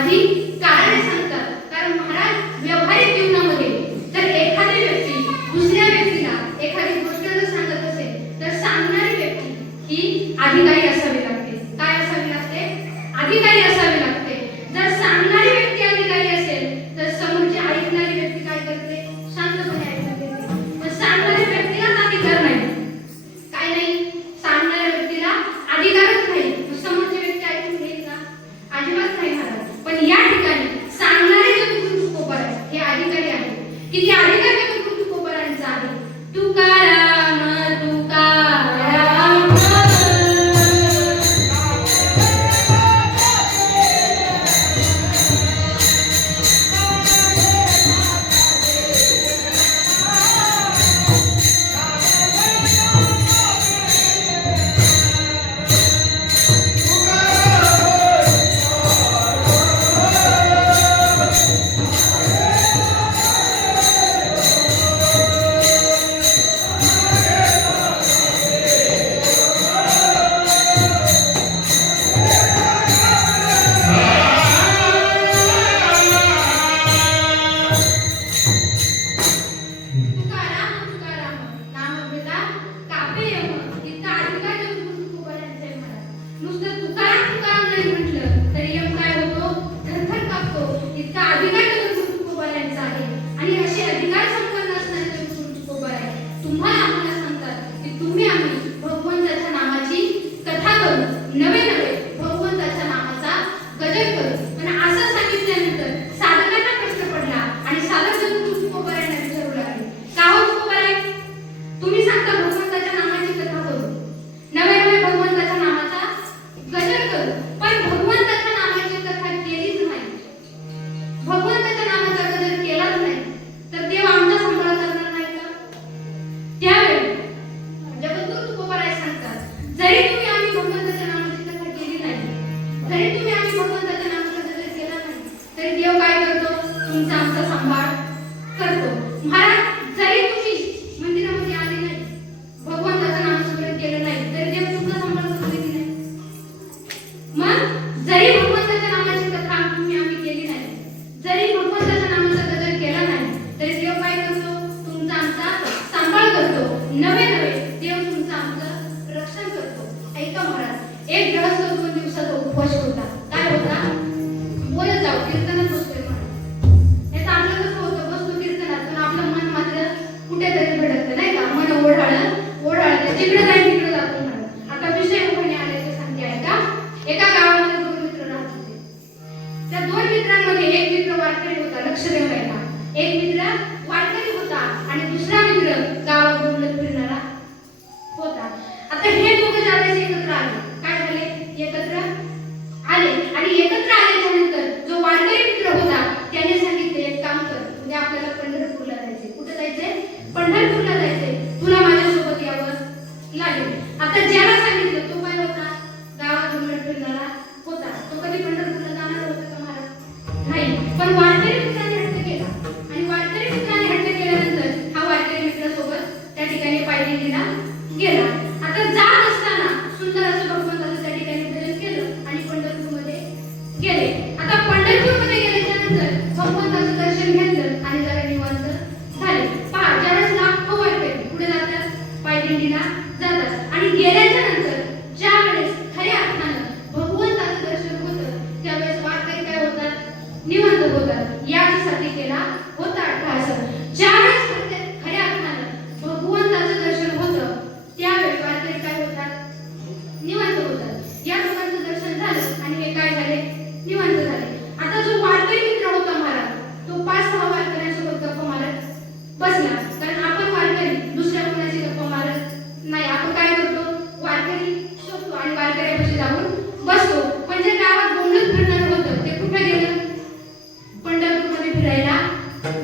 आधी कारण सांगतात, कारण महाराज व्यवहारिक जीवनामध्ये जर एखादी व्यक्ती दुसऱ्या व्यक्तीला एखादी गोष्ट जर सांगत असेल तर सांगणारी व्यक्ती ही अधिकारी असावी लागते. काय असावी लागते? अधिकारी असावी लागते. जर सांगणारी व्यक्ती अधिकारी असेल तर समोरची ऐकणारी व्यक्ती काय करते? शांतपणे ऐकते. पण सांगणाऱ्या व्यक्तीला अधिकार नाही. काय नाही? सांगणाऱ्या व्यक्तीला अधिकारच नाही. समोरची व्यक्ती ऐकून घेईल का? अजिबात नाही महाराज. पण या ठिकाणी सांगणारे जे गुरु तुकोबार हे अधिकारी आहे की ते अधिकारी गुरु तुकोबारांचा आहे. तुकाराम तुकाराम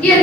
गेलं.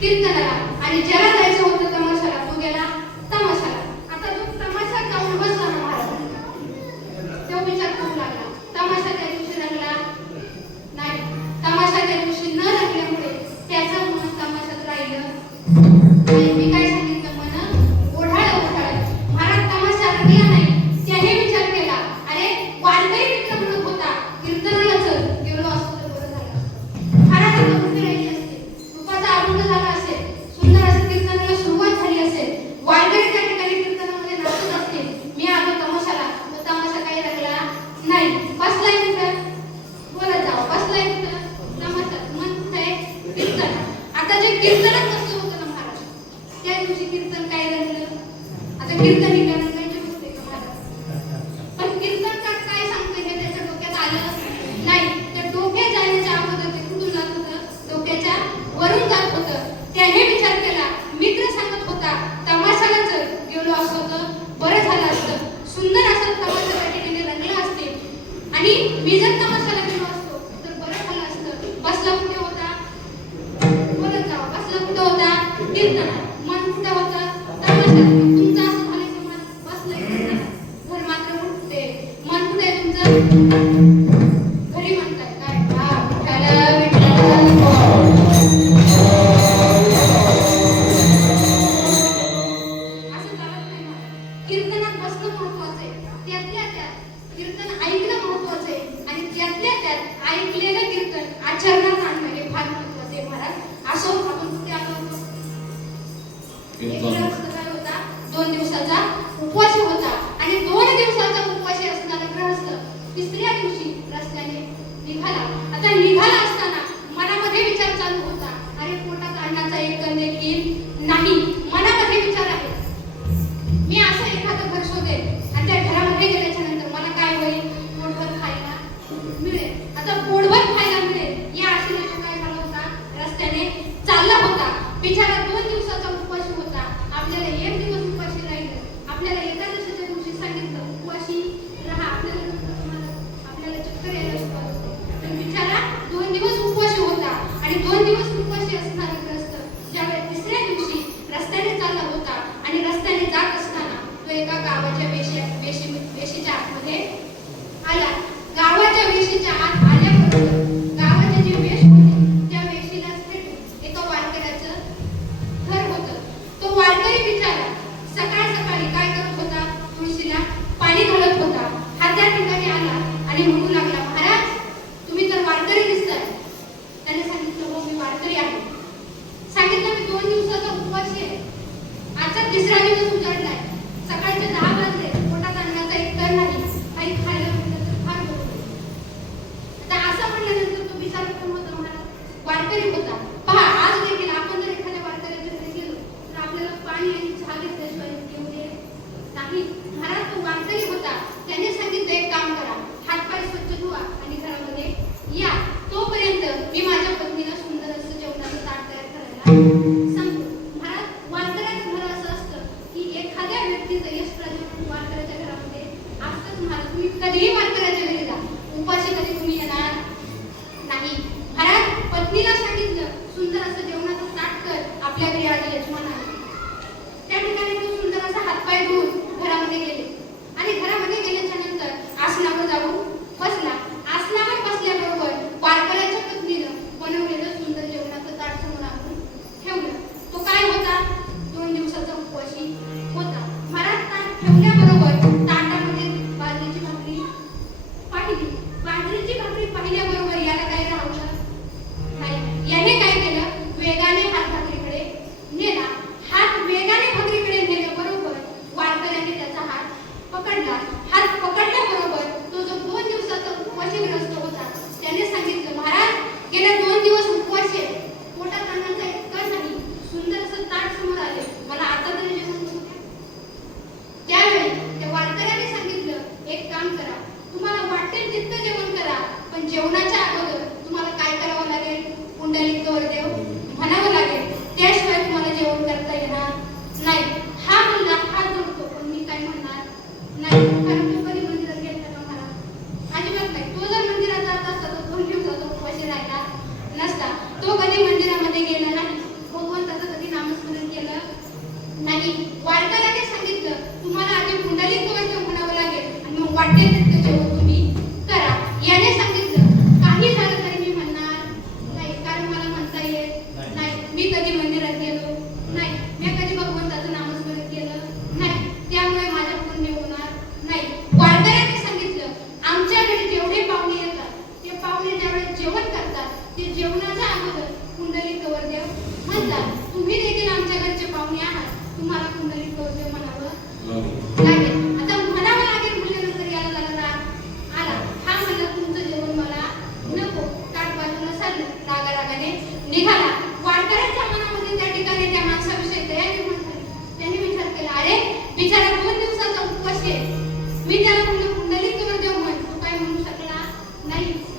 कीर्तनाला, आणि ज्याला जायचं होतं तमाशाला तो गेला तमाशाला. आता जो तमाशा जाऊन बसला ना महाराज, तो विचार करू लागला, तमाशा त्या दिवशी रंगला नाही. तमाशा त्या दिवशी न रंगल्यामुळे त्याचं मन तमाशात राहिलं नाही. मी काय सांगितलं, मन ओढाळ. महाराज तमाशा रंगला नाही. त्याने विचार केला, अरे वारकरी मित्र म्हणत होता कीर्तनाला चल, गेलो असतो तर बरं झालं. महाराज आता उभे राहिले असते, रूपाचा आनंद झाला असेल, सुंदर असं कीर्तनाला सुरुवात झाली असेल, वारकरी त्या ठिकाणी कीर्तनामध्ये नाचत असतील. मी आलो तमाशाला, तर तमाशा काही रंगला नाही. बसलाय कुठं, बोलत जावं, बसलाय कुठं तमाशात, मन कुठे कीर्तन. आता जे कीर्तनात बसलं होतं ना महाराज, त्या दिवशी कीर्तन काय रंगलं. आता कीर्तन ही काय रंगायची गोष्ट आहे का महाराज? पण कीर्तनकार काय सांगते हे त्याच्या डोक्यात आलं नाही. त्या डोक्यात जाण्याच्या अगोदर ते कुठून जात होतं, डोक्याच्या वरून जात होतं. त्याने विचार केला, मित्र सांगत होता तमाशाला चल, गेलो असतो तर बरं झालं असतं. सुंदर असं तमाशा त्या ठिकाणी रंगला असते, आणि मी जर तमाशाला गेलो असतो तर बरं झालं असतं. बसला कुठे होता, बोलत जावा, बसला कुठे होता कीर्तनात, मन कुठे होतं तमाशात. तुमचं असं झालं की मन बसलंय कीर्तनात, घर मात्र उठते. मन कुठे आहे तुमचं, घरी म्हणताय काय, हा विठ्ठल विठ्ठल. असं चालत नाही महाराज. कीर्तनात बसणं महत्वाचं आहे, त्यातल्या त्यात कीर्तन ऐकणं महत्वाचं आहे, आणि त्यातल्या त्यात ऐकलेलं कीर्तन आचरणात आणणं हे फार महत्वाचं आहे महाराज. असं आपण कुठे आलो होतो, एक गृहस्थ काय होता, 2 दिवसाचा उपवास होता, आणि 2 दिवसाचा उपवास असणारा गृहस्थ तिसऱ्या दिवशी रस्त्याने निघाला. आता निघाला असताना मनामध्ये विचार चालू होता, अरे पोटात अन्नाचा एक कण देखील नाही. मनामध्ये विचार आहे, मी असं एखादं घर शोधेल आणि त्या घरामध्ये गेल्याच्या नंतर मला काय होईल, पोटभर खायला मिळेल. आता पोटभर खायला मिळेल या आशेने तो काय झाला होता, रस्त्याने चालला होता. बिचारा 2 दिवसाचा उपवास होता. आपल्याला 1 दिवस उपाशी राहिलं, आपल्याला एकादशीच्या दिवशी सांगितलं उपवाशी राहा, आपल्याला चक्कर यायला सुरुवात होते. तर बिचारा 2 दिवस उपवाशी होता, आणि 2 दिवस उपवाशी असणारा ग्रस्त ज्यावेळी तिसऱ्या दिवशी रस्त्याने चालला होता, आणि रस्त्याने जात असताना तो एका गावाच्या वेशीच्या आतमध्ये आला. गावाच्या वेशीच्या आत आल्याबरोबर गावाचे जे वेश होते त्या वेशीला भेटून एका वारकऱ्याचं घर होतं. तो वारकरी बिचारा सकाळ सकाळी काय करत होता, तुळशीला पाणी घालत होता. हा त्या ठिकाणी आला आणि म्हणू लागला, महाराज तुम्ही तर वारकरी दिसताय. त्याने सांगितलं, हो मी वारकरी आहे. सांगितलं, मी 2 दिवसाचा उपवासी आहे, आजचा 3रा दिवस उजाडलाय, सकाळचे 10 वाजले, पोटात अन्नाचा एक कण नाही, काही खायला मिळतं तर फार बरं होईल. आता असं म्हणल्यानंतर तो बिचारा कोण होता महाराज, वारकरी होता. पहा, आज देखील आपण जर एखाद्या वारकऱ्याच्या घरी गेलो तर आपल्याला पाणी आणि चहा घेतल्याशिवाय येऊ दे नाही. महाराज तो वारकरी होता. त्याने सांगितलं, एक काम करा, हातपाय स्वच्छ धुवा आणि घरामध्ये या, तोपर्यंत मी माझ्या पत्नीला सुंदर असं जेवणाचं ताट तयार करायला सांगतो. महाराज वारकऱ्याचं घर असं असतं की एखाद्या व्यक्तीचं यश प्राजक्त वारकऱ्याच्या घरामध्ये असतंच. महाराज तुम्ही कधीही वारकऱ्याच्या घरी जा, उपाशी कधी तुम्ही येणार नाही. महाराज पत्नीला सांगितलं,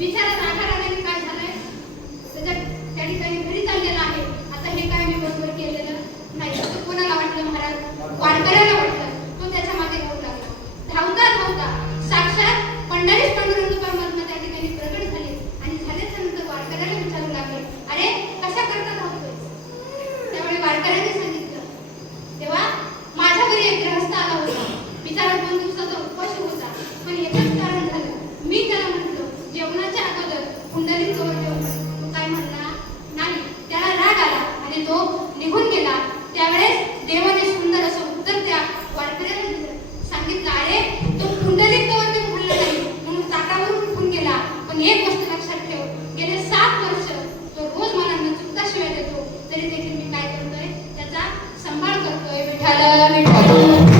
बिचारा रागारागाने काय झालंय, त्या ठिकाणी घरी चाललेला आहे. आता हे काय मी बरोबर केलेलं नाही असं कोणाला वाटलं महाराज? वारकऱ्याला वाटलं. तो त्याच्या मागे धावू लागला. धावता धावता साक्षात पंढरीस पांडुरंग परमात्मा त्या ठिकाणी प्रगट झाले आणि झाल्याच्या नंतर वारकऱ्याला विचारू लागले, अरे कशा करता धावतोय? त्यावेळी वारकऱ्याने सांगितलं, तेव्हा माझ्या घरी एक गृहस्थ आला होता. बिचारा 2 दिवसाचा उपवास होता. पण एकच कारण झालं, मी त्याला म्हटलो जेवणाच्या अगोदर कुंडलिक जवळ ठेव. तो काय म्हणला नाही. त्याला राग आला आणि तो निघून गेला. त्यावेळेस देवाने सुंदर असं उत्तर त्या वारकऱ्याला दिलं. सांगितलं, अरे तो कुंडलिक जवळ ते बोलला नाही म्हणून ताटावरून उठून गेला. पण एक गोष्ट लक्षात ठेव, गेले 7 वर्ष तो रोज मला न चुकता शिवाय देतो. तरी देखील मी काय करतोय, त्याचा सांभाळ करतोय. विठ्ठल विठ्ठल.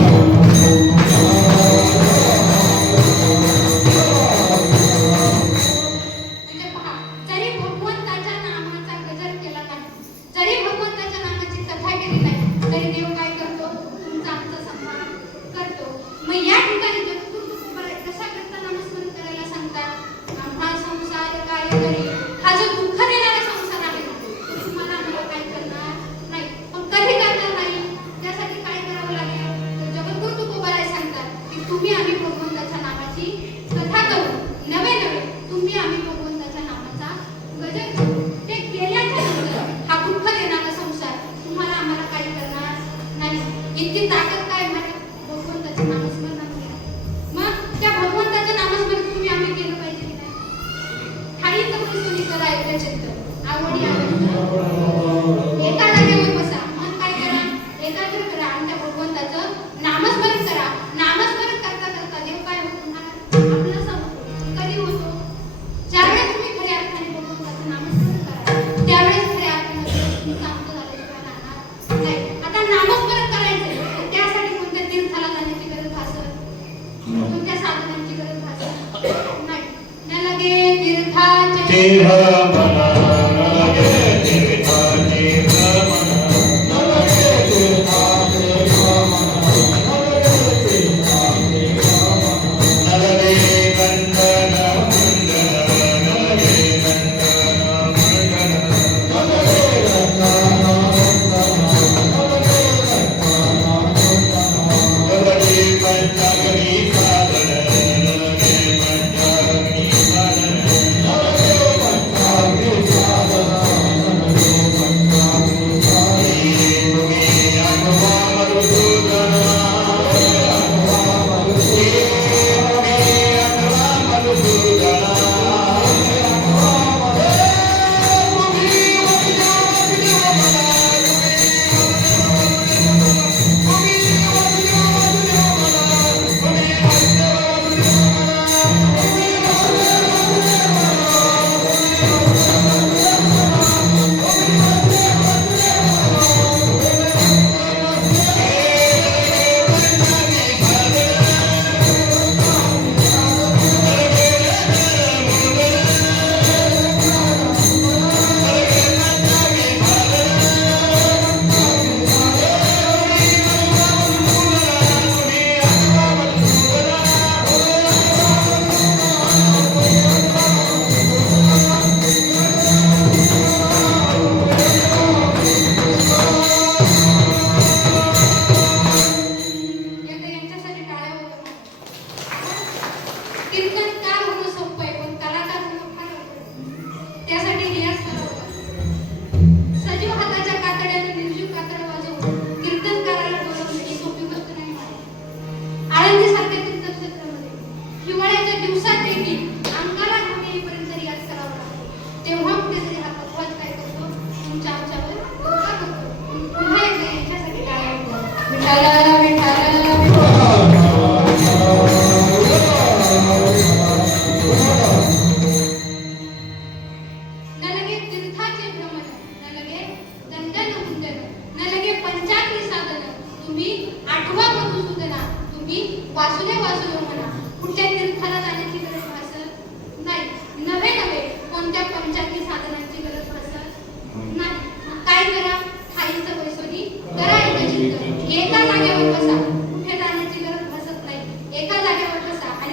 इतकी ताकद काय भगवंताचं नामस्मरण. मग त्या भगवंताचं नामस्मरण तुम्ही आम्ही केलं पाहिजे की नाही? ठाई तर बसून करा एकचित्त आवडी आवडी एका जागेवर बसा. मन काय करा, एकाग्र करा आणि त्या भगवंताचं नामस्मरण करा. नामस्मरण करता करता देव काय होतो तुम्हाला आपलं समोर कधी होतो? ज्यावेळेस तुम्ही खऱ्या अर्थाने भगवंताचं नामस्मरण करा त्यावेळेस खऱ्या अर्थाने तुमचं आमचं झाल्याशिवाय राहणार नाही. आता नामस्मरण त्यासाठी कोणत्या तीर्थाला जाण्याची गरज भासत, कोणत्या साधनांची गरज भासत नाही. न लगे तीर्थाचे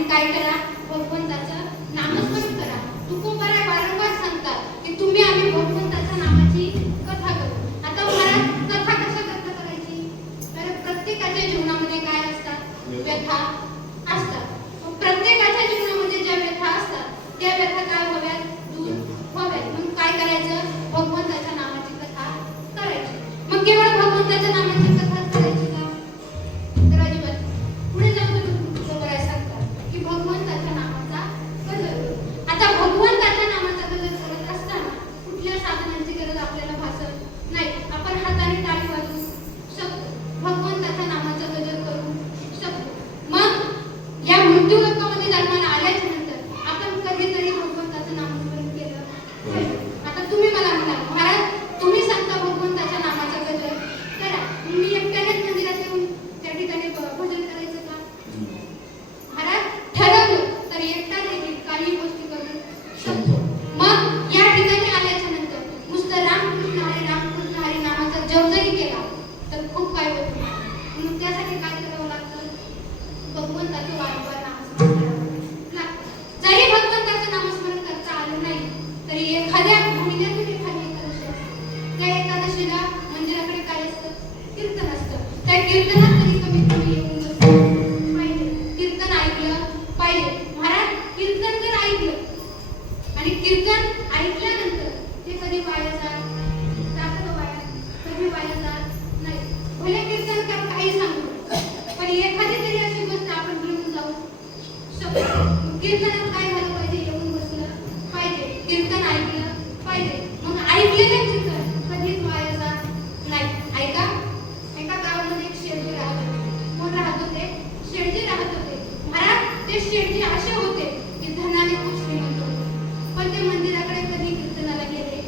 काय करा, भगवंताचं नामस्मरण करा. भगवंताच्या नामाची कथा करायची का? तर अजिबात. पुढे जाऊन बरोबर आहे सांगतात की भगवंताच्या नामाचा गजर करू. आता भगवंताच्या नामाचा गजर करत असताना कुठल्या साधनांची गरज आपल्याला भासत नाही. आपण हाताने टाळी वाजवू शकतो, भगवंताच्या नामाचा गजर करू शकतो. मग या मृत्यू लोकामध्ये जन्माला आल्याच्या नंतर आपण कधीतरी भगवंताचं नामस्मरण केलं पाहिजे. आता तुम्ही मला म्हणाल, महाराज तुम्ही सांगता भगवंताच्या नामाचा गजर करा, मी एकट्यानेच मंदिरात येऊन त्या ठिकाणी भजन करायचं का? महाराज ठरवलं तर एकटा देखील काही गोष्टी करू शकतो. मग या ठिकाणी आल्याच्या नंतर नुसतं रामकृष्ण हरी नामाचा जप जरी केला तर खूप काय होतं. मग त्यासाठी काय करावं लागतं? भगवंताचं वारंवार नामस्मरण करावं लागतं. जरी भगवंताचं नामस्मरण करता आलं नाही तरी एखाद्या महिन्यातून एखादी एकादशी असते. त्या एकादशीला मंदिराकडे काय असतं? कीर्तन असतं. त्या कीर्तनात तरी कमीत कमी येऊन बसलं पाहिजे, कीर्तन ऐकलं पाहिजे. महाराज कीर्तन जर ऐकलं आणि कीर्तन ऐकल्यानंतर ते कधी वाया जातं का वाया? कधी वाया जात नाही. भले कीर्तनकार काही सांगू पण एखादी तरी अशी गोष्ट आपण घेऊन जाऊ शकतो. कीर्तनात काय झालं पाहिजे? येऊन बसलं पाहिजे, कीर्तन ऐकलं पाहिजे. मग ऐकलेलं कीर्तन कधीच वाया जात नाही. ऐका, एका गावामध्ये एक शेठजी राहत होते. कोण राहत होते? शेठजी राहत होते. महाराज ते शेठजी असे होते की धनाने खूप श्रीमंत होते, पण ते मंदिराकडे कधी कीर्तनाला गेले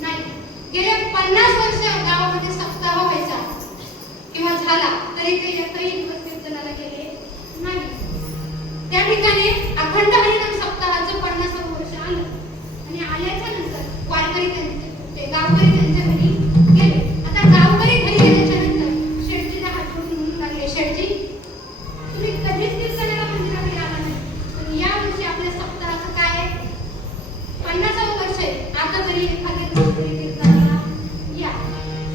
नाही. गेले 50 वर्ष गावामध्ये सप्ताह व्हायचा किंवा झाला तरी ते एकही दिवस कीर्तनाला गेले नाही. त्या ठिकाणी अखंड हरिनाम सप्ताहाचं 50वं वर्ष आलं आणि आल्याच्या नंतर वारकरी ते गावकरी त्यांच्या घरी गेले. आता गावकरी घरी गेल्याच्या नंतर शेठजीला हात जोडून म्हणू लागले, शेठजी तुम्ही कधीच कीर्तनाला मंदिराकडे आला नाही, पण या वर्षी आपल्या सप्ताहाचं काय आहे? 50वं वर्ष आहे. आता तरी एखाद्या दिवशी कीर्तनाला या.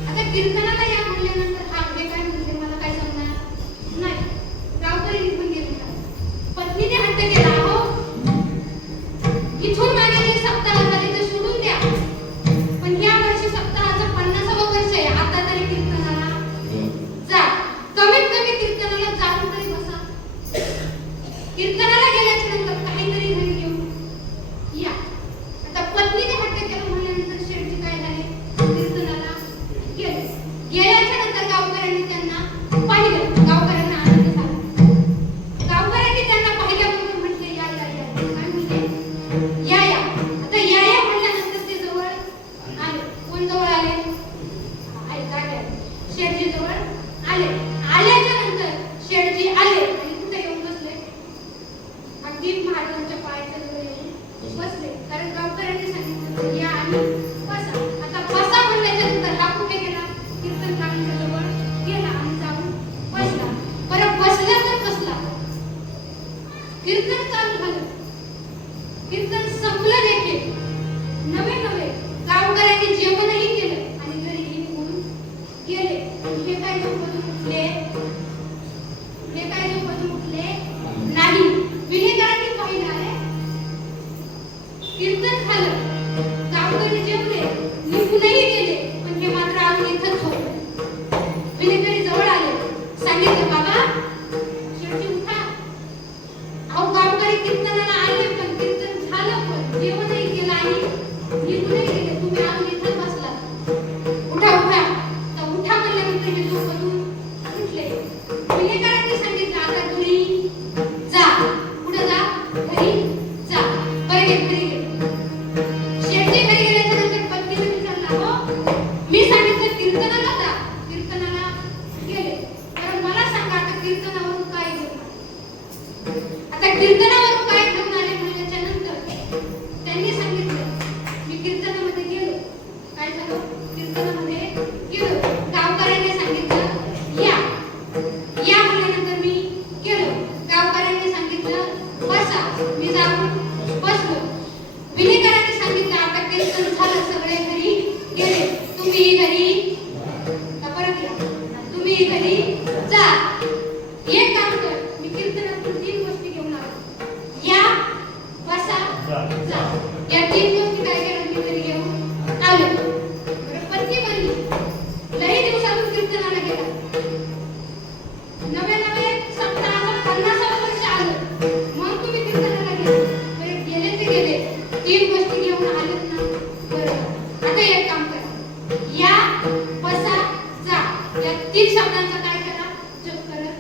आता कीर्तनाला या म्हणल्यानंतर हा हे काय म्हणते मला काय समजणार नाही. गावकरी निघून गेले. पत्नीने हट्ट केला, हो इथून मागे जे सप्ताह झाले ते सोडून द्या, पण या वर्षी सप्ताहाचं 50वं वर्ष आहे. आता तरी कीर्तनाला जा, कमीत कमी कीर्तनाला जाऊन तरी बसा. कीर्तनाला गेल्याच्या नंतर काहीतरी घरी घेऊन या. आता पत्नीने हट्ट केला म्हणल्यानंतर शेठजी काय झाले? कीर्तनाला गेले. गेल्याच्या नंतर गावकऱ्यांनी त्यांना पाहिलं. गावकऱ्यांना आनंद झाला. गावकऱ्यांनी त्यांना पाहिल्याबरोबर म्हटले, या या या. काय म्हणले? या या. आता या या म्हणल्यानंतर ते जवळ आले. कोण जवळ आले? ऐका घ्या, शेठजी जवळ आले. आल्याच्या नंतर शेठजी आले आणि कुठे येऊन बसले? अगदी महाराजांच्या पायाच्या जवळ येऊन बसले. कारण गावकऱ्यांनी सांगितलं या आणि बसा. आता बसा म्हणल्याच्या नंतर हा कुठे गेला? कीर्तनकारांच्या जवळ गेला आणि जाऊन बसला. परत बसला तर बसला. कीर्तन चालू झालं. कीर्तन संपलं देखील. नवे नवे गावकऱ्यांनी जेवणही केलं आणि घरीही निघून गेले. हे काय झोपून उठले? हे काय झोपून उठले नाही. विनेकरांनी पाहिलं, अरे कीर्तन झालं, गावकरी जेवले, निघूनही गेले, पण हे मात्र अजून इथंच झोपले. विनेकरी जवळ आले, सांगितलं, बाबा शेठजी उठा. अहो गावकरी कीर्तनाला आले पण कीर्तन झालं, पण जेवणही केलं आणि निघूनही गेले, तुम्ही अजून इथंच बसला. उठा उठा. तर उठा म्हणल्यानंतर हे झोपेतून उठले. विनेकरांनी सांगितलं, आता घरी जा. कुठं जा? घरी जा. बरं घरी गेले. शेठजी घरी गेल्याच्या नंतर पत्नीने विचारला, हो मी सांगितलं कीर्तनाला जा. कीर्तनाला गेले. तर मला सांगा आता कीर्तनावरून काय घेऊन आले? आता कीर्तनावरून काय घेऊन आले म्हणल्याच्या नंतर त्यांनी सांगितलं, मी कीर्तनामध्ये गेलो. काय झालं? कीर्तनामध्ये गेलो. गावकऱ्यांनी सांगितलं या. या म्हणल्यानंतर मी गेलो. गावकऱ्यांनी सांगितलं बसा. मी जाऊन बसलो. विनेकरांनी सांगितलं आता कीर्तन झालं, सगळे घरी गेले, तुम्ही घरी परत या. तुम्ही घरी जा. एक काम कर, मी कीर्तनातून 3 गोष्टी घेऊन आलो. या, बसा, जा. या 3 गोष्टी काय केलं मी घरी घेऊन आलो. पत्नी म्हणली, लई दिवसातून कीर्तनाला तुम्ही घेऊन आलेत ना? बरं. आता एक काम करा. या, बसा, जा या 3 शब्दांचा काय करा? जप करत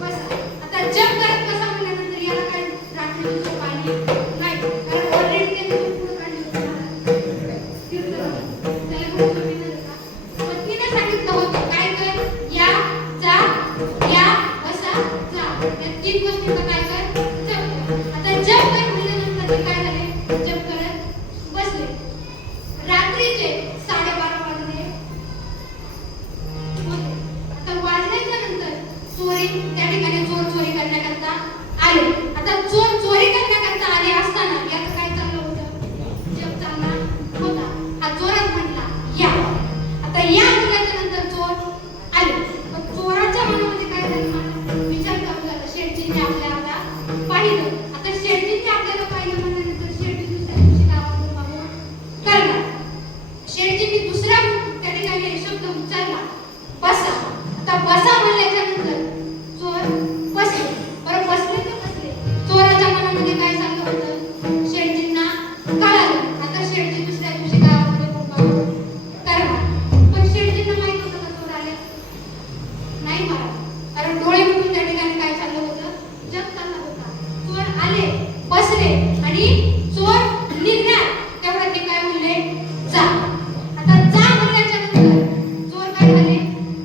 बसा. आता जप करत बसा म्हणल्यानंतर याला काय रात्री झोप आली नाही, कारण ऑलरेडी त्यांनी झोप पुढे काढली होती ना. त्याला कोणी झोप येणार का? पत्नीने सांगितलं होतं काय कर? या, जा, या, बसा, जा या 3 गोष्टींचा काय कर? जप कर. आता जप कर म्हणल्यानंतर ते काय झाले? जप करत बसले. रात्रीचे 12:30 वाजले होते. आता वाजल्याच्या नंतर चोरी त्या ठिकाणी चोर चोरी करण्याकरता आले. आता चोर चोरी करण्याकरता आले असताना याचं काय चाललं होतं? जप चालला होता. हा चोरच म्हटला या. आता या म्हटल्याच्या नंतर चोर आले. पण चोराच्या मनामध्ये काय झालं? मला विचार करू झाला. शेठजींनी आपल्या आता पाहिलं. आता शेठजींनी आपल्याला पाहिलं म्हणल्यानंतर शेठजी दुसऱ्या दिवशी गावातून बाबू करणार. शेठजींनी दुसरा त्या ठिकाणी एक शब्द उच्चारला, बसा. आता बसा म्हणल्याच्या नंतर चोर बसले. बरं बसले तर बसले. चोराच्या मनामध्ये काय चाललं होतं? शेठजींना कळालं. आता शेठजी दुसऱ्या दिवशी गावामध्ये बोंबाबोंब करणार. पण शेठजींना माहित होतं का चोर आले? नाही मला. कारण डोळे मिटून त्या ठिकाणी काय चाललं होतं? जप चालला होता. चोर आले, बसले आणि चोर निघणार. तेवढं ते काय म्हणले? जा. आता जा म्हणल्याच्या नंतर चोर काय झाले?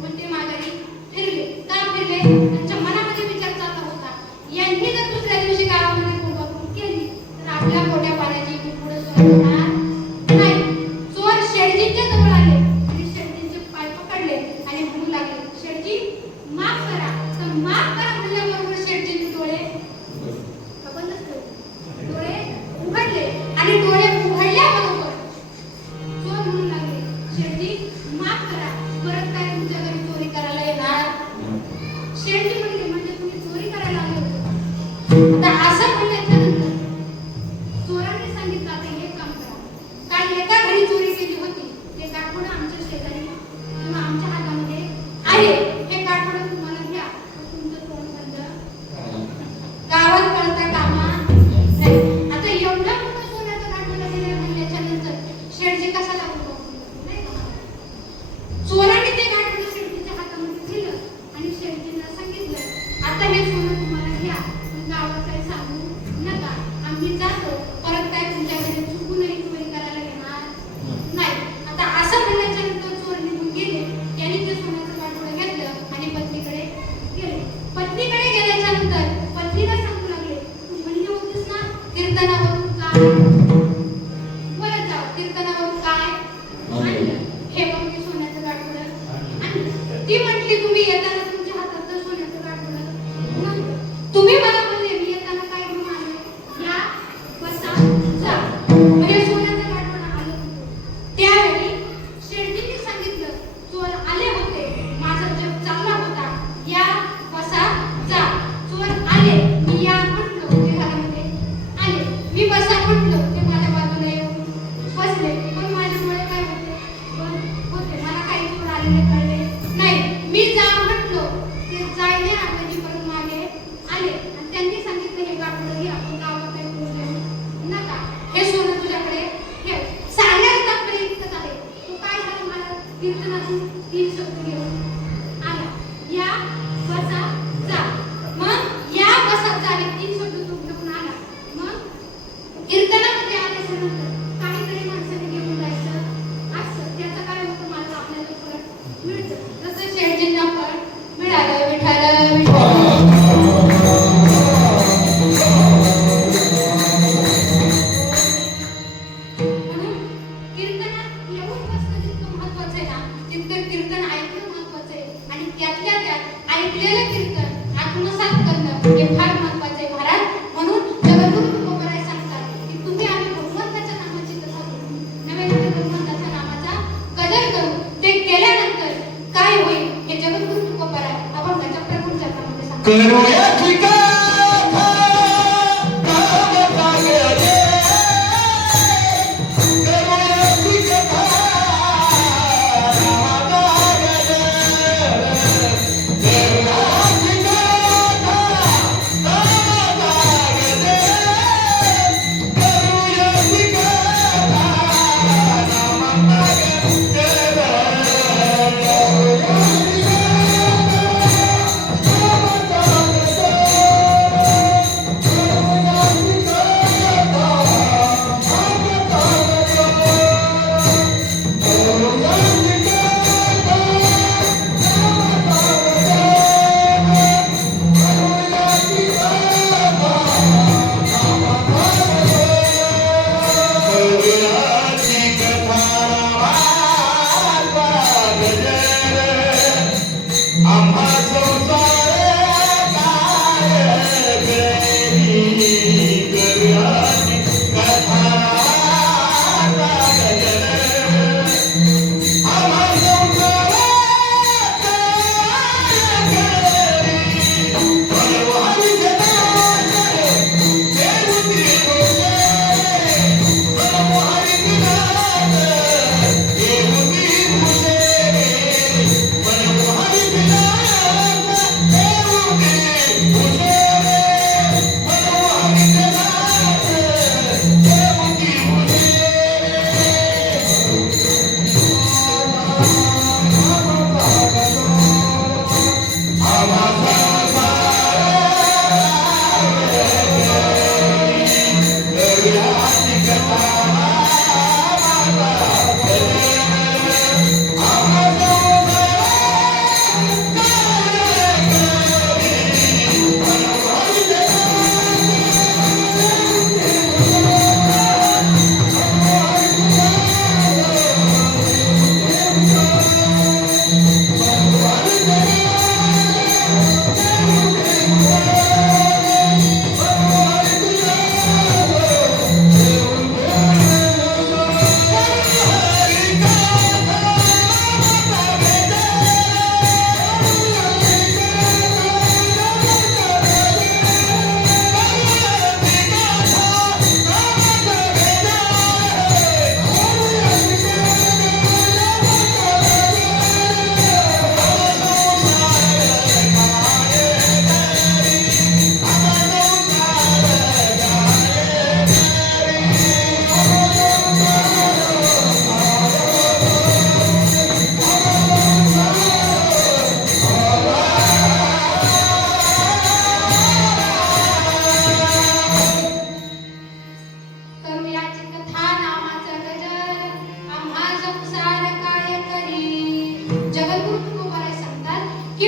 उलटे माघारी फिरले. का फिरले? त्यांच्या मनामध्ये विचार चालला होता, यांनी जर दुसऱ्या दिवशी गावामध्ये बोंबाबोंब केली तर आपल्या पोट्या पाण्याची इथून पुढे सोय होणार नाही. चोर शेठजींच्या जवळ आले आणि शेठजींचे पाय पकडले आणि म्हणू लागले, शेठजी माफ करा. तर माफ करा म्हणल्याबरोबर शेठजींचे डोळे बंदच ठेवले. डोळे उघडले आणि डोळे उघडल्याबरोबर चोर म्हणू लागले, शेठजी माफ करा, परत काय तुमच्या घरी चोरी करायला येणार? शेठजी म्हणले, म्हणजे तुम्ही चोरी करायला आले होते? आता असं म्हणल्याच्या नंतर चोराने सांगितलं, आता एक काम करा. काल एका घरी चोरी केली होती. ते काठोडं आमच्या शेजारी किंवा आमच्या हातामध्ये आहे. हे काठोडं तुम्हाला घ्या. तुमचं तोंड बंद. गावात कळता कामा नाही. आता एवढं मोठं सोन्याचं काठोडं दिलं म्हणल्याच्या नंतर शेठजी कशाला नाही का? चोराने ते काठोडं शेठजीच्या हातामध्ये दिलं आणि शेठजींना सांगितलं, आता हे सोनं तुम्हाला घ्या, पण गावात काही सांगू नका. आम्ही जातो. परत काय तुमच्या घरी चुकूनही चोरी करायला येणार नाही. आता असं म्हणल्याच्या नंतर चोर निघून गेले. त्यांनी ते सोन्याचं काठोडं घेतलं आणि पत्नीकडे गेले. पत्नीकडे गेल्याच्या नंतर पत्नीला सांगू लागले, तू म्हणली होतीस ना कीर्तनावरून काय? परत जाऊ. कीर्तनावरून काय आणलं? हे बघ मी सोन्याचं काठोडं आणलं. ती म्हटली, तुम्ही येताना तुमच्या हातात तर सोन्याचं काठोडं नव्हतं. तुम्ही मला बोलले मी येताना काय घेऊन आले? या, बसा, जा. म्हणजे सोन्याचं काठोडं आलं होतं. त्यावेळी शेठजींनी सांगितलं, चोर आले होते, माझा जप चालला होता. या, बसा, जा. चोर आले, मी या म्हटलो, ते घरामध्ये आले. मी बसा म्हटलो, ते माझ्या बाजूला येऊन बसले. पण माझे डोळे काय होते? बंद होते. मला काही चोर आलेले कळले नाही. मी जा म्हटलो, ते जायण्याऐवजी परत मागे आले आणि त्यांनी सांगितलं, हे काठोडं घे, आपण गावात काही चोर देऊ नका. हे सोनं तुझ्याकडे ठेव. सांगण्याचं तात्पर्य इतकंच आहे. तो काय झालं? मला कीर्तनातून 3 शब्द घेऊन आला. या, बसा, जा. मग या, बसा, जा हे 3 शब्द तो घेऊन आला. मग कीर्तनामध्ये आल्याच्या नंतर काहीतरी माणसाने घेऊन जायचं असं. त्याचा काय होतं? मला आपल्याला फरक मिळतं. जसं शेठजींना फळ मिळालं. विठ्ठल विठ्ठल. म्हणून कीर्तनात येऊन बसणं जितकं महत्त्वाचं आहे ना, तितकं कीर्तन ऐकणं महत्त्वाचं आहे. आणि त्यातल्या त्यात ऐकलेलं कीर्तन आत्मसात करणं हे फार महत्त्वाचं आहे महाराज. म्हणून जगद्गुरु तुकोबाराय सांगतात की तुम्ही आम्ही भगवंताच्या नामाची कथा करू, नव्हे नव्हे भगवंताच्या नामाचा कदर करू. ते केल्यानंतर काय होईल हे जगद्गुरु तुकोबाराय अभंगाच्या प्रभू चरणामध्ये सांगतात.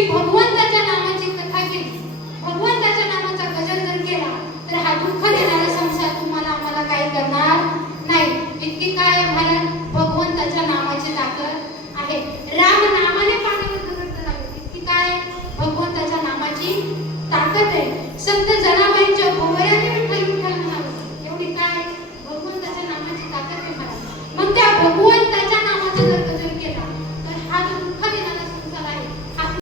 भगवंताच्या नामाची कथा केली, भगवंताच्या नामाचा गजर जर केला तर हा दुःख देणारा संसार तुम्हाला आम्हाला काही करणार नाही. इतकी काय भारत भगवंताच्या नामाची ताकद आहे. राम नामाने पाण्यावर दगड लागले, इतकी काय भगवंताच्या नामाची ताकद आहे. संत जनाबाईंच्या भोवऱ्याने विठ्ठल विठ्ठल म्हणाले, एवढी काय भगवंताच्या नामाची ताकद आहे.